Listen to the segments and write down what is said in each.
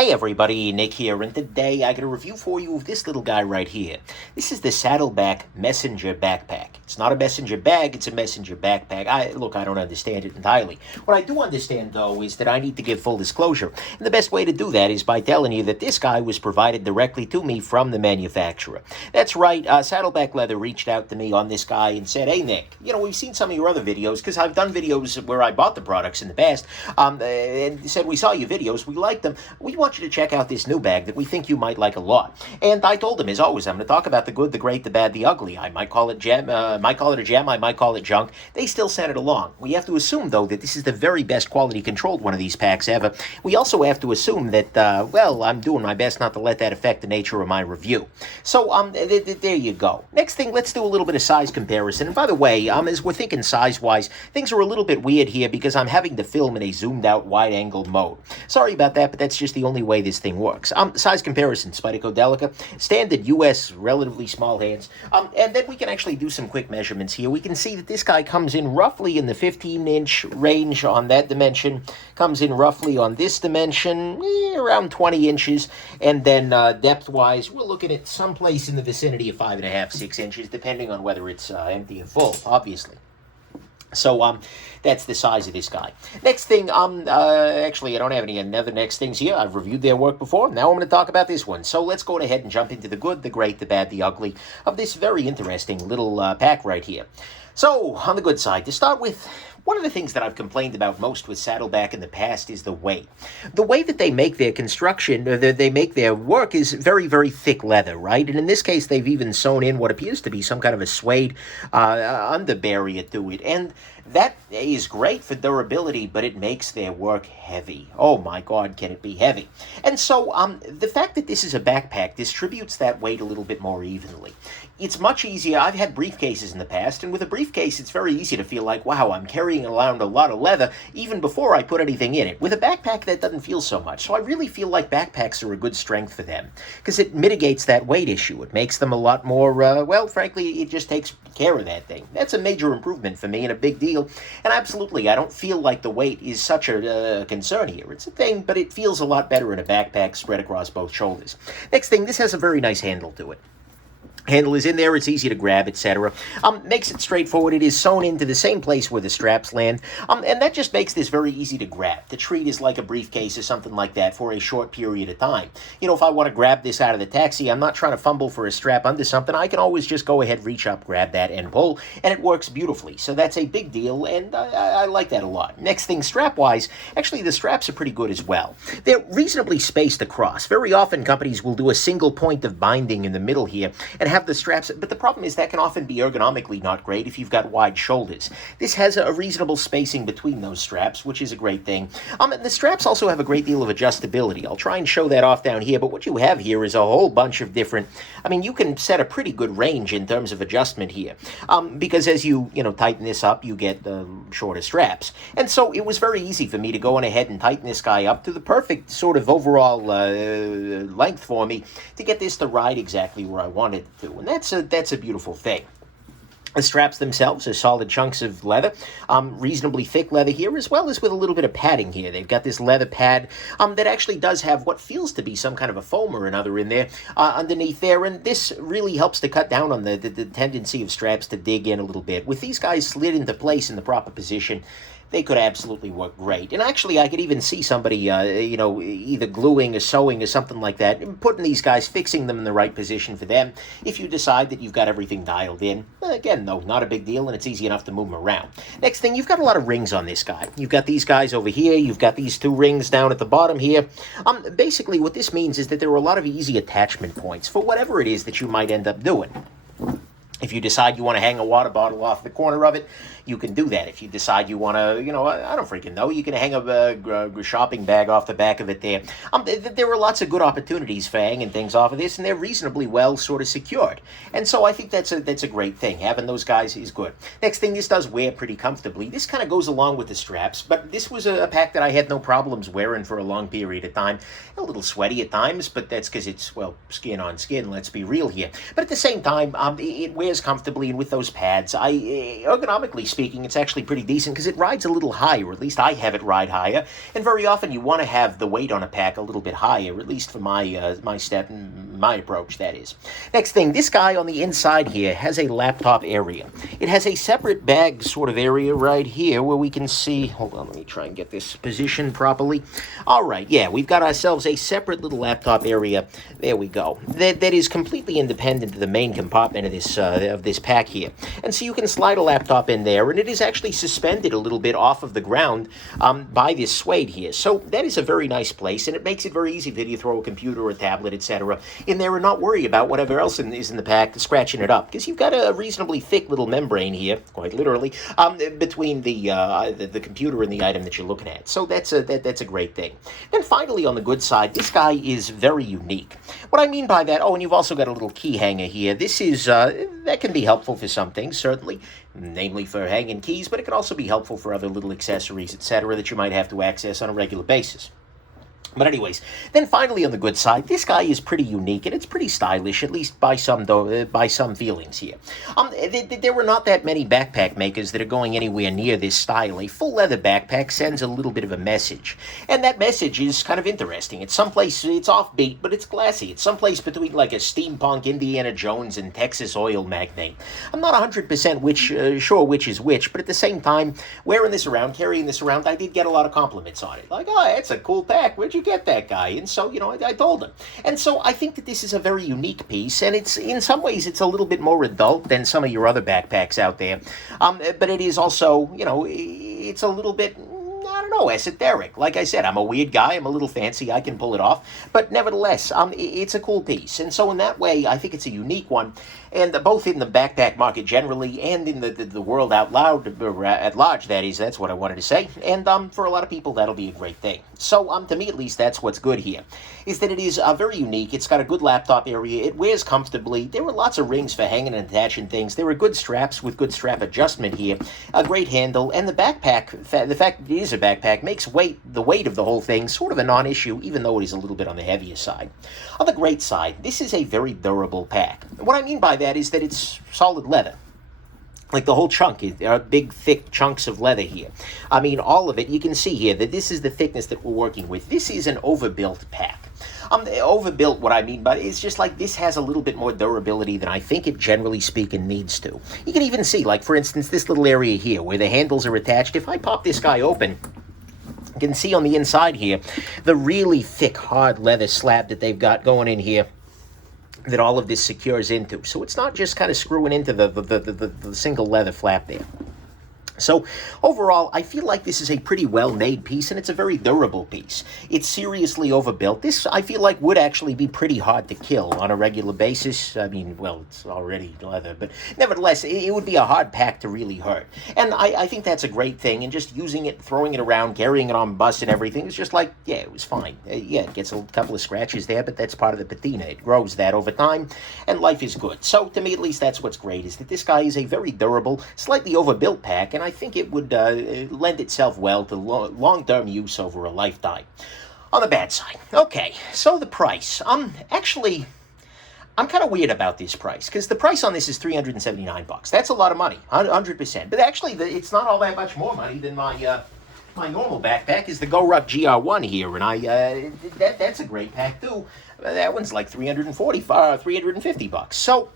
Hey everybody, Nick here, and today I got a review for you of this little guy right here. This is the Saddleback Messenger Backpack. It's not a messenger bag, it's a messenger backpack. I don't understand it entirely. What I do understand, though, is that I need to give full disclosure. And the best way to do that is by telling you that this guy was provided directly to me from the manufacturer. That's right, Saddleback Leather reached out to me on this guy and said, hey Nick, we've seen some of your other videos, because I've done videos where I bought the products in the past, and said, we saw your videos, we liked them, we want you to check out this new bag that we think you might like a lot. And I told him, as always, I'm going to talk about the good, the great, the bad, the ugly. I might call it a gem, I might call it junk. They still sent it along. We have to assume, though, that this is the very best quality controlled one of these packs ever. We also have to assume that, I'm doing my best not to let that affect the nature of my review. So, there you go. Next thing, let's do a little bit of size comparison. And by the way, as we're thinking size-wise, things are a little bit weird here because I'm having to film in a zoomed-out wide-angle mode. Sorry about that, but that's just the only way this thing works. Size comparison, Spyderco-Delica, standard U.S., relatively small hands. And then we can actually do some quick measurements here. We can see that this guy comes in roughly in the 15-inch range on that dimension, comes in roughly on this dimension, around 20 inches, and then depth-wise, we're looking at someplace in the vicinity of 5.5, 6 inches, depending on whether it's empty or full, obviously. So, that's the size of this guy. Next thing, actually, I don't have any other next things here. I've reviewed their work before. Now I'm going to talk about this one. So let's go ahead and jump into the good, the great, the bad, the ugly of this very interesting little pack right here. So, on the good side, to start with, one of the things that I've complained about most with Saddleback in the past is the weight. The way that they make their construction, they make their work is very, very thick leather, right? And in this case, they've even sewn in what appears to be some kind of a suede underbarrier to it. And that is great for durability, but it makes their work heavy. Oh my God, can it be heavy? And so the fact that this is a backpack distributes that weight a little bit more evenly. It's much easier. I've had briefcases in the past, and with a briefcase, it's very easy to feel like, wow, I'm carrying around a lot of leather even before I put anything in it. With a backpack, that doesn't feel so much. So I really feel like backpacks are a good strength for them because it mitigates that weight issue. It makes them a lot more, frankly, it just takes care of that thing. That's a major improvement for me and a big deal. And absolutely, I don't feel like the weight is such a concern here. It's a thing, but it feels a lot better in a backpack spread across both shoulders. Next thing, this has a very nice handle to it. Handle is in there, it's easy to grab, etc. Makes it straightforward. It is sewn into the same place where the straps land, and that just makes this very easy to grab, to treat as like a briefcase or something like that for a short period of time. If I want to grab this out of the taxi, I'm not trying to fumble for a strap under something. I can always just go ahead, reach up, grab that, and pull, and it works beautifully. So that's a big deal, and I like that a lot. Next thing, strap-wise, actually the straps are pretty good as well. They're reasonably spaced across. Very often companies will do a single point of binding in the middle here, and have the straps, but the problem is that can often be ergonomically not great if you've got wide shoulders. This has a reasonable spacing between those straps, which is a great thing. And the straps also have a great deal of adjustability. I'll try and show that off down here, but what you have here is a whole bunch of different, you can set a pretty good range in terms of adjustment here, because as you tighten this up, you get the shorter straps. And so it was very easy for me to go on ahead and tighten this guy up to the perfect sort of overall length for me to get this to ride exactly where I wanted it to. And that's a beautiful thing. The straps themselves are solid chunks of leather, reasonably thick leather here, as well as with a little bit of padding here. They've got this leather pad that actually does have what feels to be some kind of a foam or another in there underneath there, and this really helps to cut down on the tendency of straps to dig in a little bit. With these guys slid into place in the proper position, they could absolutely work great. And actually, I could even see somebody, either gluing or sewing or something like that, and putting these guys, fixing them in the right position for them. If you decide that you've got everything dialed in, again, though, not a big deal, and it's easy enough to move them around. Next thing, you've got a lot of rings on this guy. You've got these guys over here. You've got these two rings down at the bottom here. Basically, what this means is that there are a lot of easy attachment points for whatever it is that you might end up doing. If you decide you want to hang a water bottle off the corner of it, you can do that. If you decide you want to, I don't freaking know, you can hang a shopping bag off the back of it there. There are lots of good opportunities for hanging things off of this, and they're reasonably well sort of secured. And so I think that's a great thing. Having those guys is good. Next thing, this does wear pretty comfortably. This kind of goes along with the straps, but this was a pack that I had no problems wearing for a long period of time. A little sweaty at times, but that's because it's, skin on skin, let's be real here. But at the same time, it wears wears comfortably, and with those pads, ergonomically speaking, it's actually pretty decent because it rides a little higher, or at least I have it ride higher, and very often you want to have the weight on a pack a little bit higher, at least for my step and my approach, that is. Next thing, this guy on the inside here has a laptop area. It has a separate bag sort of area right here where we can see, hold on, let me try and get this positioned properly. All right, yeah, we've got ourselves a separate little laptop area. There we go. That is completely independent of the main compartment of this pack here. And so you can slide a laptop in there, and it is actually suspended a little bit off of the ground by this suede here. So that is a very nice place, and it makes it very easy for you to throw a computer or a tablet, etc. in there and not worry about whatever else is in the pack scratching it up, because you've got a reasonably thick little membrane here, quite literally, between the computer and the item that you're looking at. So that's a great thing. And finally, on the good side, this guy is very unique. What I mean by that, and you've also got a little key hanger here. This is, that can be helpful for some things, certainly, namely for hanging keys, but it can also be helpful for other little accessories, etc., that you might have to access on a regular basis. But anyways, then finally on the good side, this guy is pretty unique, and it's pretty stylish, at least by some feelings here. There were not that many backpack makers that are going anywhere near this style. A full leather backpack sends a little bit of a message, and that message is kind of interesting. It's someplace, it's offbeat, but it's classy. It's someplace between like a steampunk Indiana Jones and Texas oil magnate. I'm not 100% sure which is which, but at the same time, wearing this around, carrying this around, I did get a lot of compliments on it. Like, oh, that's a cool pack. Where'd you get that, guy? And so, I told him. And so I think that this is a very unique piece, and it's, in some ways, it's a little bit more adult than some of your other backpacks out there. But it is also, it's a little bit, I don't know, esoteric. Like I said, I'm a weird guy. I'm a little fancy. I can pull it off. But nevertheless, it's a cool piece. And so in that way, I think it's a unique one. And both in the backpack market generally and in the world at large, that is, that's what I wanted to say. And for a lot of people, that'll be a great thing. So to me, at least, that's what's good here, is that it is very unique. It's got a good laptop area. It wears comfortably. There are lots of rings for hanging and attaching things. There are good straps with good strap adjustment here, a great handle, and the backpack, the fact that it is a backpack, makes the weight of the whole thing sort of a non-issue, even though it is a little bit on the heavier side. On the great side, this is a very durable pack. What I mean by that is that it's solid leather. Like the whole chunk, there are big, thick chunks of leather here. I mean, all of it, you can see here that this is the thickness that we're working with. This is an overbuilt pack. Overbuilt, what I mean by it, is just like this has a little bit more durability than I think it, generally speaking, needs to. You can even see, like, for instance, this little area here where the handles are attached. If I pop this guy open, you can see on the inside here the really thick, hard leather slab that they've got going in here that all of this secures into. So it's not just kind of screwing into the single leather flap there. So overall, I feel like this is a pretty well-made piece, and it's a very durable piece. It's seriously overbuilt. This, I feel like, would actually be pretty hard to kill on a regular basis. I mean, well, it's already leather, but nevertheless, it would be a hard pack to really hurt. And I think that's a great thing, and just using it, throwing it around, carrying it on bus and everything, it's just like, yeah, it was fine. Yeah, it gets a couple of scratches there, but that's part of the patina. It grows that over time, and life is good. So, to me, at least, that's what's great, is that this guy is a very durable, slightly overbuilt pack, and I think it would lend itself well to long-term use over a lifetime. On the bad side, okay, so the price. Actually, I'm kind of weird about this price, because the price on this is $379. That's a lot of money, 100%. But actually, it's not all that much more money than my normal backpack is the GoRuck GR1 here, and that's a great pack too. That one's like $350. So,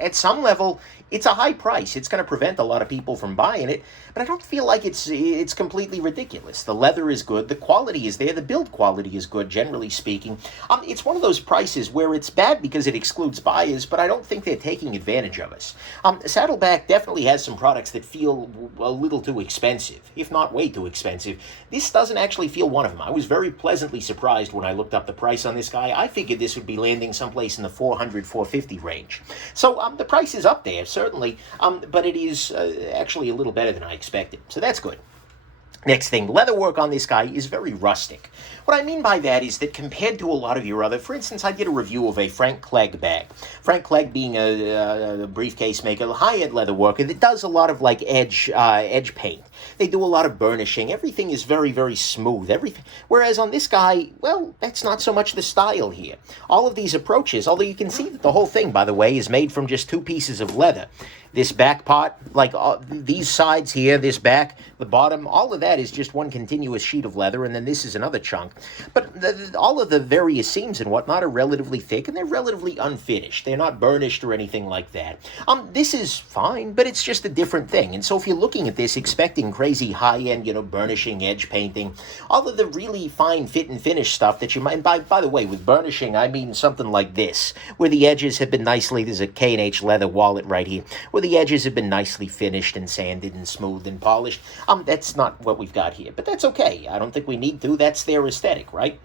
at some level, it's a high price. It's going to prevent a lot of people from buying it, but I don't feel like it's completely ridiculous. The leather is good. The quality is there. The build quality is good, generally speaking. It's one of those prices where it's bad because it excludes buyers, but I don't think they're taking advantage of us. Saddleback definitely has some products that feel a little too expensive, if not way too expensive. This doesn't actually feel one of them. I was very pleasantly surprised when I looked up the price on this guy. I figured this would be landing someplace in the $400, $450 range. So the price is up there, certainly, but it is actually a little better than I expected. So that's good. Next thing, leather work on this guy is very rustic. What I mean by that is that compared to a lot of your other, for instance, I did a review of a Frank Clegg bag. Frank Clegg being a briefcase maker, a high-end leather worker that does a lot of like edge paint. They do a lot of burnishing. Everything is very, very smooth. Everything. Whereas on this guy, well, that's not so much the style here. All of these approaches, although you can see that the whole thing, by the way, is made from just 2 pieces of leather. This back part, like these sides here, this back, the bottom, all of that is just one continuous sheet of leather, and then this is another chunk. But all of the various seams and whatnot are relatively thick, and they're relatively unfinished. They're not burnished or anything like that. This is fine, but it's just a different thing. And so if you're looking at this expecting crazy high-end, burnishing, edge painting, all of the really fine fit and finish stuff that you might, by the way, with burnishing, I mean something like this, where the edges have been nicely, there's a K&H leather wallet right here, where the edges have been nicely finished and sanded and smoothed and polished. That's not what we've got here, but that's okay. I don't think we need to. That's their aesthetic, right?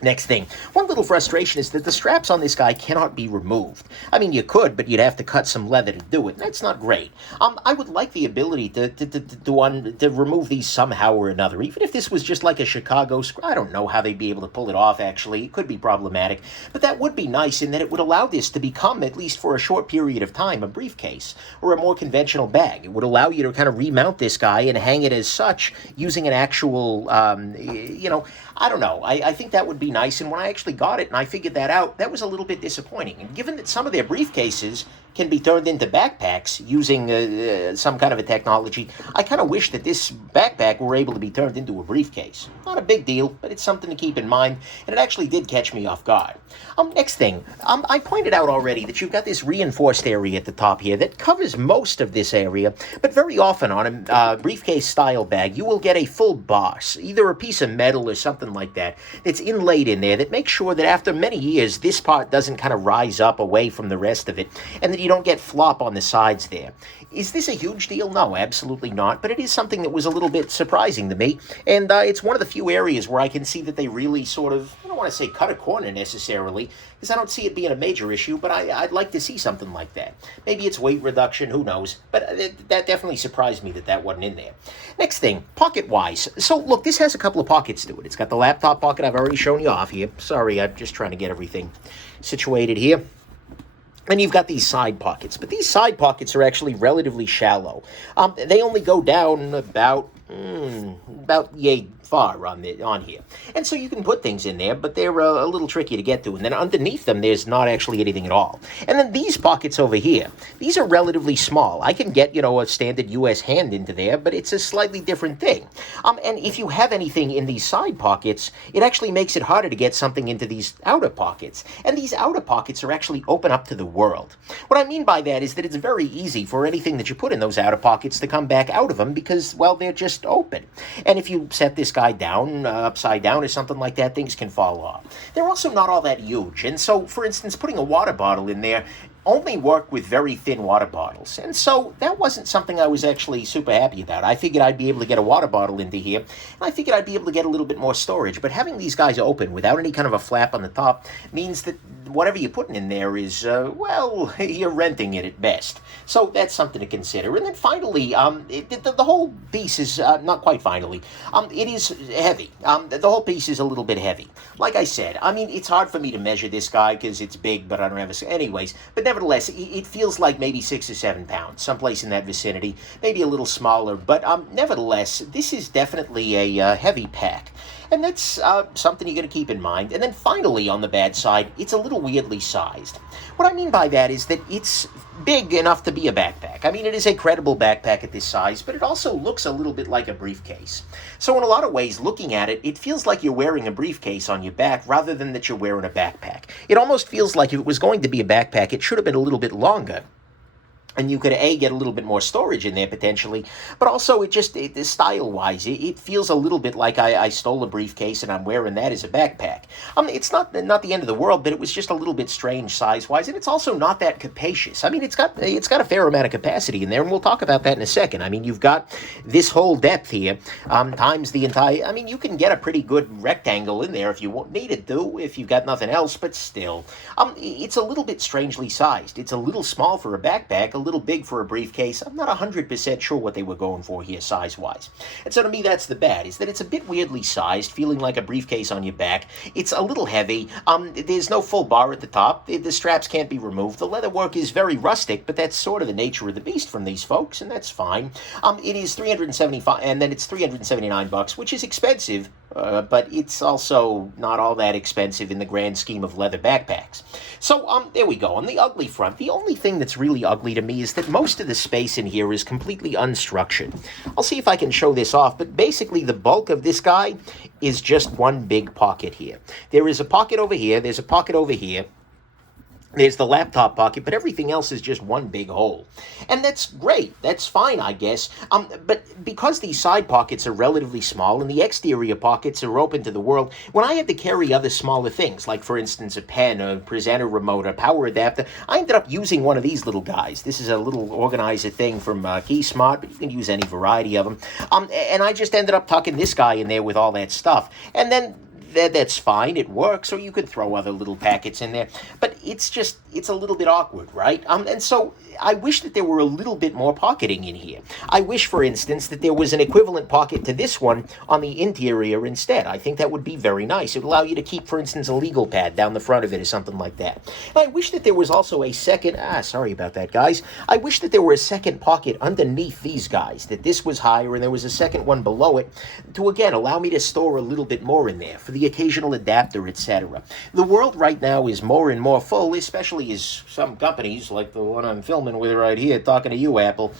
Next thing, one little frustration is that the straps on this guy cannot be removed. I mean, you could, but you'd have to cut some leather to do it, and that's not great. I would like the ability to remove these somehow or another, even if this was just like a Chicago screw. I don't know how they'd be able to pull it off, actually. It could be problematic, but that would be nice in that it would allow this to become, at least for a short period of time, a briefcase or a more conventional bag. It would allow you to kind of remount this guy and hang it as such using an actual, I don't know. I think that would be nice, and when I actually got it and I figured that out, that was a little bit disappointing. And given that some of their briefcases can be turned into backpacks using some kind of a technology, I kind of wish that this backpack were able to be turned into a briefcase. Not a big deal, but it's something to keep in mind, and it actually did catch me off guard. Next thing, I pointed out already that you've got this reinforced area at the top here that covers most of this area, but very often on a briefcase-style bag, you will get a full boss, either a piece of metal or something like that, that's inlaid in there that makes sure that after many years, this part doesn't kind of rise up away from the rest of it, and that you don't get flop on the sides there. Is this a huge deal? No, absolutely not, but it is something that was a little bit surprising to me, and it's one of the few areas where I can see that they really sort of, I don't want to say cut a corner necessarily, because I don't see it being a major issue, but I'd like to see something like that. Maybe it's weight reduction, who knows, but that definitely surprised me that that wasn't in there. Next thing, pocket-wise. So, look, this has a couple of pockets to it. It's got the laptop pocket I've already shown you off here. Sorry, I'm just trying to get everything situated here. And you've got these side pockets, but these side pockets are actually relatively shallow. They only go down about yay far on here. And so you can put things in there, but they're a little tricky to get to. And then underneath them, there's not actually anything at all. And then these pockets over here, these are relatively small. I can get, a standard U.S. hand into there, but it's a slightly different thing. And if you have anything in these side pockets, it actually makes it harder to get something into these outer pockets. And these outer pockets are actually open up to the world. What I mean by that is that it's very easy for anything that you put in those outer pockets to come back out of them because, well, they're just open. And if you set this guy down, upside down or something like that, things can fall off. They're also not all that huge. And so, for instance, putting a water bottle in there only worked with very thin water bottles. And so that wasn't something I was actually super happy about. I figured I'd be able to get a water bottle into here, and I figured I'd be able to get a little bit more storage. But having these guys open without any kind of a flap on the top means that whatever you're putting in there is, well, you're renting it at best. So that's something to consider. And then finally, the whole piece is, not quite finally, it is heavy. The whole piece is a little bit heavy. Like I said, I mean, it's hard for me to measure this guy because it's big, but I don't have a... Anyways, but nevertheless, it feels like maybe 6 or 7 pounds, someplace in that vicinity, maybe a little smaller, but nevertheless, this is definitely a heavy pack. And that's something you got to keep in mind. And then finally, on the bad side, it's a little weirdly sized. What I mean by that is that it's big enough to be a backpack. I mean, it is a credible backpack at this size, but it also looks a little bit like a briefcase. So in a lot of ways, looking at it, it feels like you're wearing a briefcase on your back rather than that you're wearing a backpack. It almost feels like if it was going to be a backpack, it should have been a little bit longer. And you could, get a little bit more storage in there potentially, but also style-wise, it feels a little bit like I stole a briefcase and I'm wearing that as a backpack. It's not the end of the world, but it was just a little bit strange size-wise, and it's also not that capacious. I mean, it's got a fair amount of capacity in there, and we'll talk about that in a second. I mean, you've got this whole depth here, times the entire... I mean, you can get a pretty good rectangle in there if you needed to, if you've got nothing else, but still. It's a little bit strangely sized. It's a little small for a backpack, a little big for a briefcase. I'm not 100% sure what they were going for here size-wise. And so to me, that's the bad, is that it's a bit weirdly sized, feeling like a briefcase on your back. It's a little heavy. There's no full bar at the top. The straps can't be removed. The leather work is very rustic, but that's sort of the nature of the beast from these folks, and that's fine. It is $375, and then it's $379, which is expensive, but it's also not all that expensive in the grand scheme of leather backpacks. So, there we go. On the ugly front, the only thing that's really ugly to me is that most of the space in here is completely unstructured. I'll see if I can show this off, but basically the bulk of this guy is just one big pocket here. There is a pocket over here, there's a pocket over here, there's the laptop pocket, but everything else is just one big hole. And that's great. That's fine, I guess. But because these side pockets are relatively small and the exterior pockets are open to the world, when I had to carry other smaller things, like, for instance, a pen, a presenter remote, a power adapter, I ended up using one of these little guys. This is a little organizer thing from KeySmart, but you can use any variety of them. And I just ended up tucking this guy in there with all that stuff. And then that's fine, it works, or you could throw other little packets in there, but it's a little bit awkward, right? And so I wish that there were a little bit more pocketing in here. I wish, for instance, that there was an equivalent pocket to this one on the interior instead. I think that would be very nice. It would allow you to keep, for instance, a legal pad down the front of it or something like that. And I wish that there was also a second, sorry about that, guys. I wish that there were a second pocket underneath these guys, that this was higher and there was a second one below it to, again, allow me to store a little bit more in there for the occasional adapter, etc. The world right now is more and more full, especially as some companies, like the one I'm filming with right here, talking to you, Apple,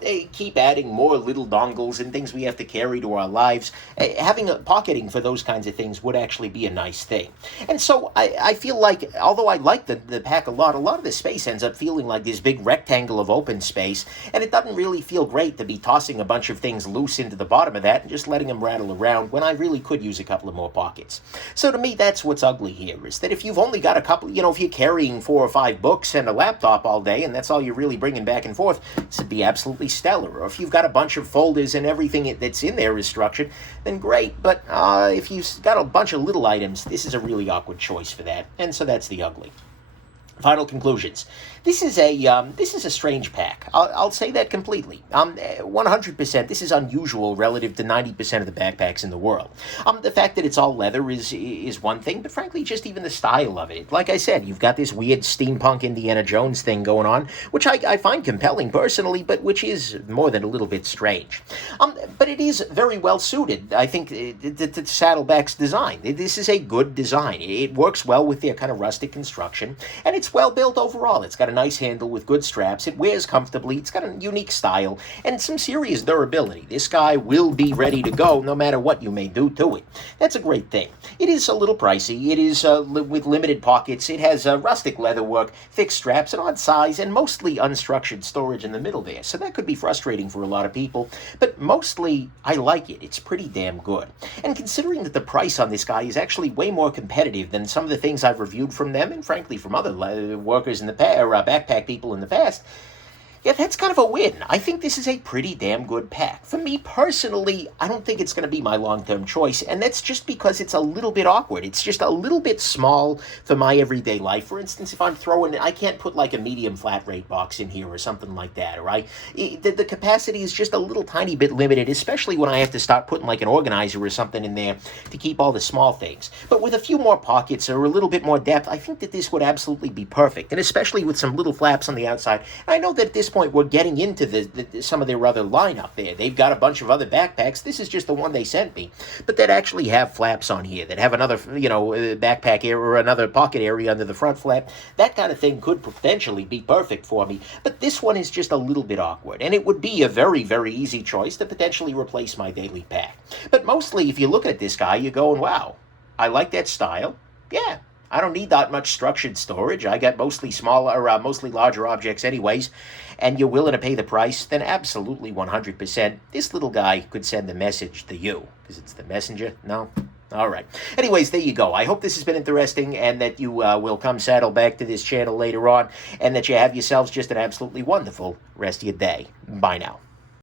they keep adding more little dongles and things we have to carry to our lives. Having a pocketing for those kinds of things would actually be a nice thing. And so I feel like, although I like the pack a lot of the space ends up feeling like this big rectangle of open space, and it doesn't really feel great to be tossing a bunch of things loose into the bottom of that and just letting them rattle around when I really could use a couple of more pockets. So to me, that's what's ugly here, is that if you've only got a couple, if you're carrying 4 or 5 books and a laptop all day, and that's all you're really bringing back and forth, this would be absolutely stellar. Or if you've got a bunch of folders and everything that's in there is structured, then great. But if you've got a bunch of little items, this is a really awkward choice for that. And so that's the ugly. Final conclusions. This is a strange pack. I'll say that completely. 100%. This is unusual relative to 90% of the backpacks in the world. The fact that it's all leather is one thing, but frankly, just even the style of it. Like I said, you've got this weird steampunk Indiana Jones thing going on, which I find compelling personally, but which is more than a little bit strange. But it is very well suited, I think, to Saddleback's design. This is a good design. It works well with their kind of rustic construction, and it's well built overall. It's got a nice handle with good straps. It wears comfortably. It's got a unique style and some serious durability. This guy will be ready to go no matter what you may do to it. That's a great thing. It is a little pricey. It is with limited pockets. It has rustic leather work, thick straps, an odd size, and mostly unstructured storage in the middle there. So that could be frustrating for a lot of people, but mostly I like it. It's pretty damn good. And considering that the price on this guy is actually way more competitive than some of the things I've reviewed from them, and frankly from other workers in the past, or backpack people in the past, yeah, that's kind of a win. I think this is a pretty damn good pack. For me personally, I don't think it's going to be my long-term choice, and that's just because it's a little bit awkward. It's just a little bit small for my everyday life. For instance, if I'm throwing, I can't put like a medium flat rate box in here or something like that, right? The capacity is just a little tiny bit limited, especially when I have to start putting like an organizer or something in there to keep all the small things. But with a few more pockets or a little bit more depth, I think that this would absolutely be perfect, and especially with some little flaps on the outside. I know that at this point we're getting into some of their other lineup there. They've got a bunch of other backpacks. This is just the one they sent me, but that actually have flaps on here, that have another, backpack area or another pocket area under the front flap. That kind of thing could potentially be perfect for me, but this one is just a little bit awkward, and it would be a very, very easy choice to potentially replace my daily pack. But mostly, if you look at this guy, you're going, wow, I like that style. Yeah, I don't need that much structured storage. I got mostly larger objects anyways, and you're willing to pay the price, then absolutely 100%. This little guy could send the message to you, because it's the messenger. No? All right. Anyways, there you go. I hope this has been interesting, and that you will come saddle back to this channel later on, and that you have yourselves just an absolutely wonderful rest of your day. Bye now.